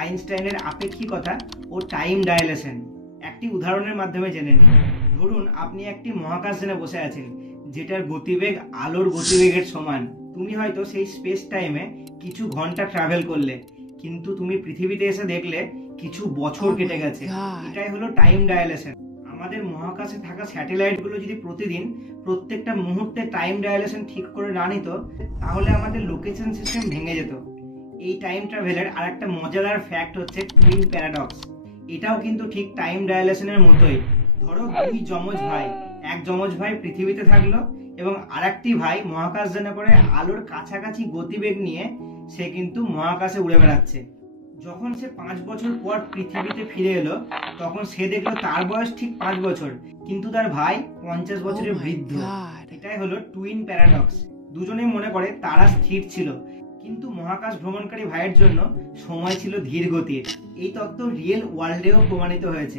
আইনস্টাইনের আপেক্ষিকতা ও time dilation. একটি উদাহরণের মাধ্যমে জেনে নিন। ধরুন আপনি একটি মহাকাশযানে বসে আছেন যেটার গতিবেগ আলোর গতিবেগের সমান। তুমি হয়তো সেই স্পেস টাইমে কিছু ঘন্টা ট্রাভেল করলে, কিন্তু তুমি পৃথিবীতে এসে দেখলে কিছু বছর কেটে গেছে। এটাই হলো টাইম ডাইলেশন। আমাদের মহাকাশে থাকা স্যাটেলাইটগুলো যদি প্রতিদিন প্রত্যেকটা মুহূর্তে টাইম ডাইলেশন ঠিক করে না নিত, তাহলে আমাদের লোকেশন সিস্টেম ভেঙে যেত। এই টাইম ট্রাভেলের আর একটা মজাদার ফ্যাক্ট হচ্ছে টুইন প্যারাডক্স। এটাও কিন্তু ঠিক টাইম ডাইলেশনের মতোই। ধরো দুই যমজ ভাই, এক যমজ ভাই পৃথিবীতে থাকলো এবং আরেকটি ভাই মহাকাশযানে করে আলোর কাছাকাছি গতিবেগ নিয়ে সে কিন্তু মহাকাশে উড়ে বেড়াচ্ছে। যখন সে 5 বছর পর পৃথিবীতে ফিরে এলো, তখন সে দেখলো তার বয়স ঠিক 5 বছর, কিন্তু তার ভাই 50 বছরের বৃদ্ধ। এটাই হলো টুইন প্যারাডক্স। দুজনেই মনে করে তারা স্থির ছিল, কিন্তু মহাকাশ ভ্রমণকারী ভাইয়ের জন্য সময় ছিল ধীর গতির। এই তত্ত্ব রিয়েল ওয়ার্ল্ডেও প্রমাণিত হয়েছে।